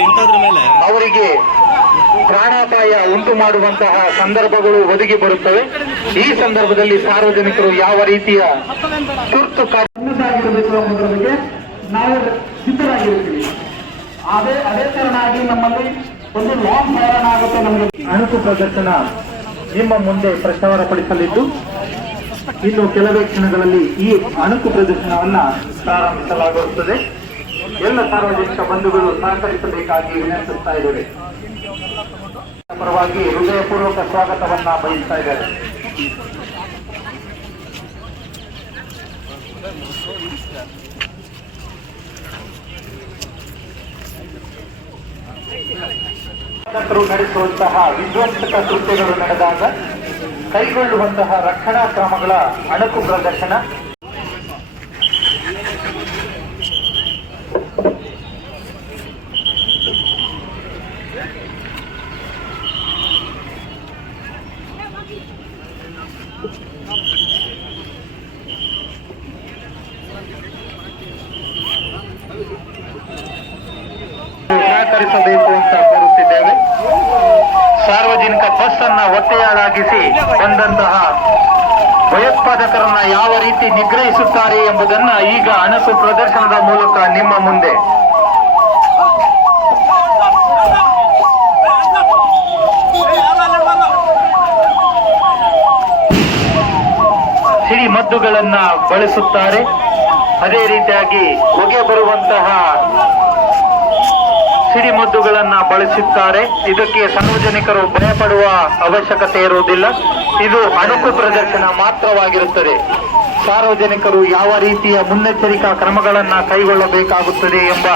ಇಂಥದ್ರ ಮೇಲೆ. ಅವರಿಗೆ ಪ್ರಾಣಾಪಾಯ ಉಂಟು ಮಾಡುವಂತಹ ಸಂದರ್ಭಗಳು ಒದಗಿ ಬರುತ್ತವೆ. ಈ ಸಂದರ್ಭದಲ್ಲಿ ಸಾರ್ವಜನಿಕರು ಯಾವ ರೀತಿಯ ತುರ್ತು ಕಾರ್ಯವಾಗಿರಬೇಕು ಎಂಬುದರ ಬಗ್ಗೆ ನಾವು ಸಿದ್ಧರಾಗಿರುತ್ತೀವಿ ಅದೇ ಅದೇ ತರನಾಗಿ ನಮ್ಮಲ್ಲಿ ಒಂದು ಲಾಂಗ್ ಪ್ರಯಾಣ ಆಗುತ್ತೆ ನಮಗೆ. ಅಣುಕು ಪ್ರದರ್ಶನ ನಿಮ್ಮ ಮುಂದೆ ಪ್ರಚಾರಪಡಿಸಲಿದ್ದು ಇನ್ನು ಕೆಲವೇ ಕ್ಷಣಗಳಲ್ಲಿ ಈ ಅಣುಕು ಪ್ರದರ್ಶನವನ್ನ ಪ್ರಾರಂಭಿಸಲಾಗುತ್ತದೆ. ಎಲ್ಲ ಸಾರ್ವಜನಿಕ ಬಂಧುಗಳು ಸಹಕರಿಸಬೇಕಾಗಿ ವಿನಂತಿಸ್ತಾ ಇದ್ದೇವೆ. ಪರವಾಗಿ ಹೃದಯಪೂರ್ವಕ ಸ್ವಾಗತವನ್ನ ಬಯಸ್ತಾ ಇದ್ದಾರೆ ನಡೆಸುವಂತಹ ವಿಧ್ವಂಸಕ ಕೃತ್ಯಗಳು ನಡೆದಾಗ ಕೈಗೊಳ್ಳುವಂತಹ ರಕ್ಷಣಾ ಕ್ರಮಗಳ ಅಣಕು ಪ್ರದರ್ಶನ ಸಹಕರಿಸಬೇಕು ಅಂತ ಕೋರುತ್ತಿದ್ದೇವೆ. ಸಾರ್ವಜನಿಕ ಬಸ್ ಅನ್ನ ಒತ್ತೆಯಾಳಾಗಿಸಿ ಬಂದಂತಹ ಭಯೋತ್ಪಾದಕರನ್ನ ಯಾವ ರೀತಿ ನಿಗ್ರಹಿಸುತ್ತಾರೆ ಎಂಬುದನ್ನ ಈಗ ಅಣಸು ಪ್ರದರ್ಶನದ ಮೂಲಕ ನಿಮ್ಮ ಮುಂದೆ ಸಿಡಿ ಮದ್ದುಗಳನ್ನ ಬಳಸುತ್ತಾರೆ. ಅದೇ ರೀತಿಯಾಗಿ ಹೊಗೆ ಬರುವಂತಹ ಸಿಡಿಮದ್ದುಗಳನ್ನ ಬಳಸುತ್ತಾರೆ. ಇದಕ್ಕೆ ಸಾರ್ವಜನಿಕರು ಭಯಪಡುವ ಅವಶ್ಯಕತೆ ಇರುವುದಿಲ್ಲ. ಇದು ಅಣುಕು ಪ್ರದರ್ಶನ ಮಾತ್ರವಾಗಿರುತ್ತದೆ. ಸಾರ್ವಜನಿಕರು ಯಾವ ರೀತಿಯ ಮುನ್ನೆಚ್ಚರಿಕಾ ಕ್ರಮಗಳನ್ನ ಕೈಗೊಳ್ಳಬೇಕಾಗುತ್ತದೆ ಎಂಬ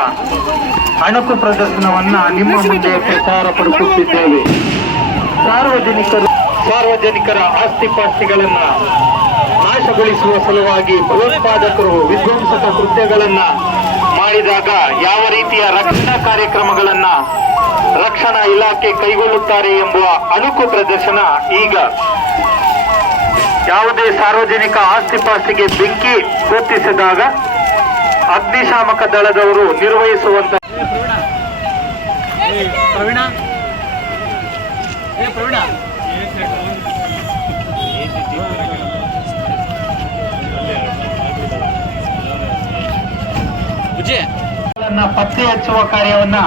ಅಣುಕು ಪ್ರದರ್ಶನವನ್ನ ನಿಮ್ಮ ಮುಂದೆ ಪ್ರಚಾರಪಡಿಸುತ್ತಿದ್ದೇವೆ ಸಾರ್ವಜನಿಕರು ಸಾರ್ವಜನಿಕರ ಆಸ್ತಿ ಪಾಸ್ತಿಗಳನ್ನ ನಾಶಗೊಳಿಸುವ ಸಲುವಾಗಿ ಭಯೋತ್ಪಾದಕರು ವಿಧ್ವಂಸಕ ಕೃತ್ಯಗಳನ್ನ ಮಾಡಿದಾಗ ಯಾವ ರೀತಿಯ ರಕ್ಷಣಾ ಕಾರ್ಯಕ್ರಮಗಳನ್ನ ರಕ್ಷಣಾ ಇಲಾಖೆ ಕೈಗೊಳ್ಳುತ್ತಾರೆ ಎಂಬುವ ಅಣುಕು ಪ್ರದರ್ಶನ ಈಗ. ಯಾವುದೇ ಸಾರ್ವಜನಿಕ ಆಸ್ತಿ ಪಾಸ್ತಿಗೆ ಬೆಂಕಿ ಗುರುತಿಸಿದಾಗ ಅಗ್ನಿಶಾಮಕ ದಳದವರು ನಿರ್ವಹಿಸುವಂತ ಪ್ರವೀಣ. ಪ್ರವೀಣ. ಪತ್ತೆ ಹಚ್ಚುವ ಕಾರ್ಯವನ್ನ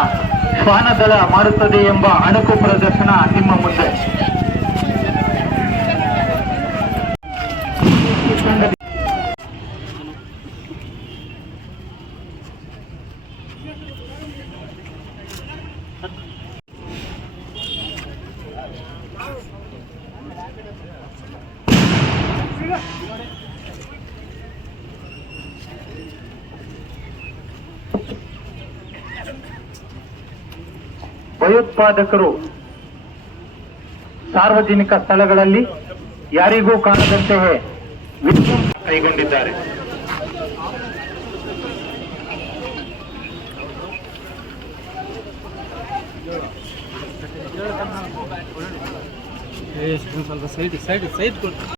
ಶ್ವಾನದಳ ಮಾಡುತ್ತದೆ ಎಂಬ ಅಣುಕು ಪ್ರದರ್ಶನ ನಿಮ್ಮ ಮುಂದೆ. ಭಯೋತ್ಪಾದಕರು ಸಾರ್ವಜನಿಕ ಸ್ಥಳಗಳಲ್ಲಿ ಯಾರಿಗೂ ಕಾಣದಂತೆಯೇ ಕೈಗೊಂಡಿದ್ದಾರೆ. ಸ್ವಲ್ಪ ಸೈಡ್ ಸೈಡ್ ಸೈಡ್ ಕೊಡು.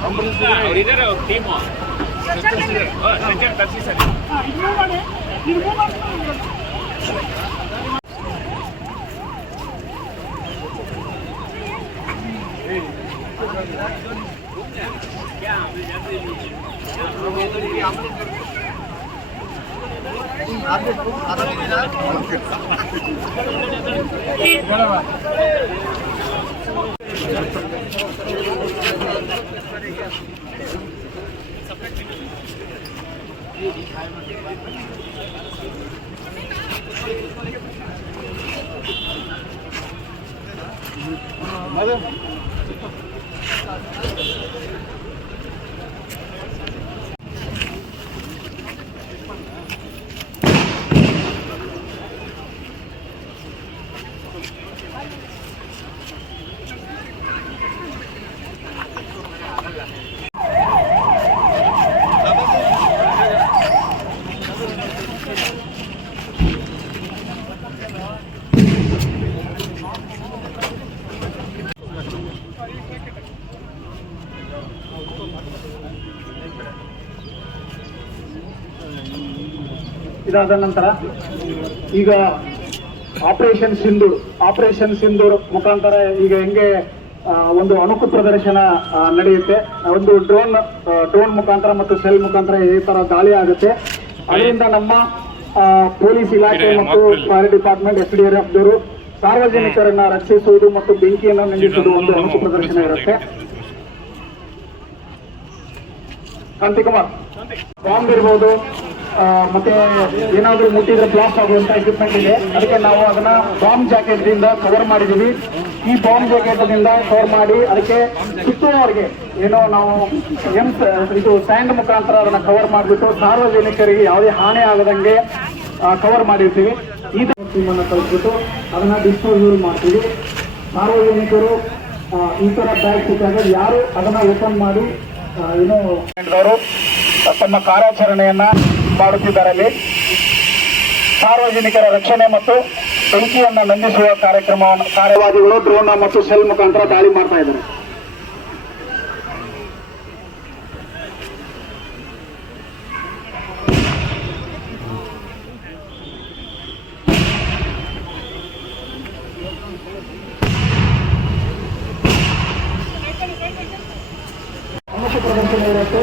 ಅವರಿದ್ದಾರೆ ಅವ್ರ ಟೀಮು ಸಂಜೆ ತಪ್ಸಿ ಸರ್ Thank you. 맞아. ಇದಾದ ನಂತರ ಈಗ ಆಪರೇಷನ್ ಸಿಂಧೂರ್ ಆಪರೇಷನ್ ಸಿಂಧೂರ್ ಮುಖಾಂತರ ಈಗ ಹೆಂಗೆ ಒಂದು ಅಣುಕು ಪ್ರದರ್ಶನ ನಡೆಯುತ್ತೆ. ಒಂದು ಡ್ರೋನ್ ಡ್ರೋನ್ ಮುಖಾಂತರ ಮತ್ತು ಸೆಲ್ ಮುಖಾಂತರ ಈ ತರ ದಾಳಿ ಆಗುತ್ತೆ. ಅದರಿಂದ ನಮ್ಮ ಪೊಲೀಸ್ ಇಲಾಖೆ ಮತ್ತು fire department F D R F ದವರು ಸಾರ್ವಜನಿಕರನ್ನ ರಕ್ಷಿಸುವುದು ಮತ್ತು ಬೆಂಕಿಯನ್ನು ನಿಲ್ಲಿಸುವುದು ಒಂದು ಅಣುಕು ಪ್ರದರ್ಶನ ಇರುತ್ತೆ. ಕಾಂತಿಕುಮಾರ್ ಬಾಂಬ್ ಇರ್ಬೋದು. ಮತ್ತೆ ಏನಾದ್ರೂ ಮುಟ್ಟಿದ್ರೆ ಬ್ಲಾಸ್ಟ್ ಆಗುವಂತ ಎಕ್ವಿಪ್ಮೆಂಟ್ ಇದೆ. ಅದಕ್ಕೆ ನಾವು ಅದನ್ನ ಬಾಂಬ್ ಜಾಕೆಟ್ ದಿಂದ ಕವರ್ ಮಾಡಿದೀವಿ. ಈ ಬಾಂಬ್ ಜಾಕೆಟ್ ದಿಂದ ಕವರ್ ಮಾಡಿ ಅದಕ್ಕೆ ಸುತ್ತುವವರೆಗೆ ಏನೋ ನಾವು ಎಂ ಇದು ಸ್ಯಾಂಡ್ ಮುಖಾಂತರ ಅದನ್ನ ಕವರ್ ಮಾಡಿಬಿಟ್ಟು ಸಾರ್ವಜನಿಕರಿಗೆ ಯಾವುದೇ ಹಾನಿ ಆಗದಂಗೆ ಕವರ್ ಮಾಡಿರ್ತೀವಿ. ಈ ಟೀಮನ್ನು ಕಳಿಸ್ಬಿಟ್ಟು ಅದನ್ನ ಡಿಸ್ಪೋಸಲ್ ಮಾಡ್ತೀವಿ. ಸಾರ್ವಜನಿಕರು ಈ ತರ ಬ್ಯಾಗ್ ಸಿಕ್ಕಾಗ ಯಾರು ಅದನ್ನ ಓಪನ್ ಮಾಡಿ ಏನೋ ತಮ್ಮ ಕಾರ್ಯಾಚರಣೆಯನ್ನ ಮಾಡುತ್ತಿದ್ದಾರೆ ಅಲ್ಲಿ. ಸಾರ್ವಜನಿಕರ ರಕ್ಷಣೆ ಮತ್ತು ಬೆಂಕಿಯನ್ನ ನಂದಿಸುವ ಕಾರ್ಯಕ್ರಮವನ್ನು ಕಾರ್ಯವಾದಿಗಳು ಡ್ರೋನ್ ಮತ್ತು ಸೆಲ್ ಮುಖಾಂತರ ದಾಳಿ ಮಾಡ್ತಾ ಇದ್ದಾರೆ. ಅನುಮತಿ ಪ್ರದರ್ಶನ ಇರುತ್ತೆ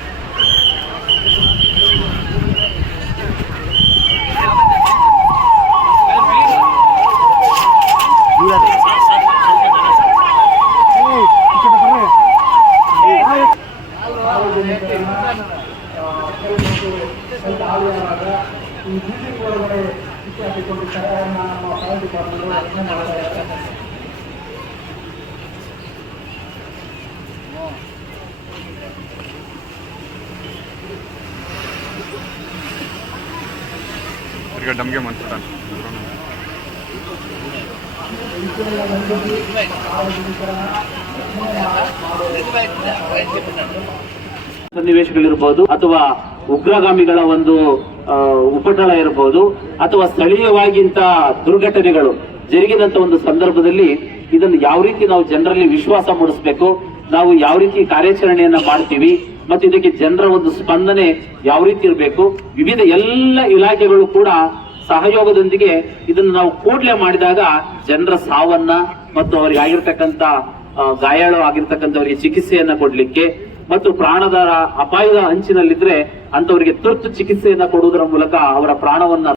ಈ ಬಿಲ್ಡಿಂಗ್ ಒಳಗಡೆ ಸಿಕ್ಕಾಕಿಕೊಂಡಿರ್ತಾರೆ ಅವ್ರನ್ನ ನಮ್ಮ ಫೈರ್ ಡಿಪಾರ್ಟ್ಮೆಂಟ್ ರಕ್ಷಣೆ ಮಾಡ್ತಾ ಇದ್ದಾರೆ ತಿರ್ಗಾ ನಮಗೆ ಮಾಡ್ತಾನೆ ಸನ್ನಿವೇಶಗಳಿರ್ಬೋದು ಅಥವಾ ಉಗ್ರಗಾಮಿಗಳ ಒಂದು ಉಪಟಳ ಇರಬಹುದು ಅಥವಾ ಸ್ಥಳೀಯವಾಗಿಂತ ದುರ್ಘಟನೆಗಳು ಜರುಗಿದಂತ ಒಂದು ಸಂದರ್ಭದಲ್ಲಿ ಇದನ್ನು ಯಾವ ರೀತಿ ನಾವು ಜನರಲ್ಲಿ ವಿಶ್ವಾಸ ಮೂಡಿಸಬೇಕು ನಾವು ಯಾವ ರೀತಿ ಕಾರ್ಯಾಚರಣೆಯನ್ನ ಮಾಡ್ತೀವಿ, ಮತ್ತು ಇದಕ್ಕೆ ಜನರ ಒಂದು ಸ್ಪಂದನೆ ಯಾವ ರೀತಿ ಇರಬೇಕು, ವಿವಿಧ ಎಲ್ಲ ಇಲಾಖೆಗಳು ಕೂಡ ಸಹಯೋಗದೊಂದಿಗೆ ಇದನ್ನು ನಾವು ಕೂಡಲೇ ಮಾಡಿದಾಗ ಜನರ ಸಾವನ್ನ ಮತ್ತು ಅವರಿಗೆ ಆಗಿರ್ತಕ್ಕಂಥ ಗಾಯಾಳು ಆಗಿರ್ತಕ್ಕಂಥವರಿಗೆ ಚಿಕಿತ್ಸೆಯನ್ನ ಕೊಡ್ಲಿಕ್ಕೆ ಮತ್ತು ಪ್ರಾಣದ ಅಪಾಯದ ಅಂಚಿನಲ್ಲಿದ್ರೆ ಅಂತವರಿಗೆ ತುರ್ತು ಚಿಕಿತ್ಸೆಯನ್ನ ಕೊಡುವುದರ ಮೂಲಕ ಅವರ ಪ್ರಾಣವನ್ನ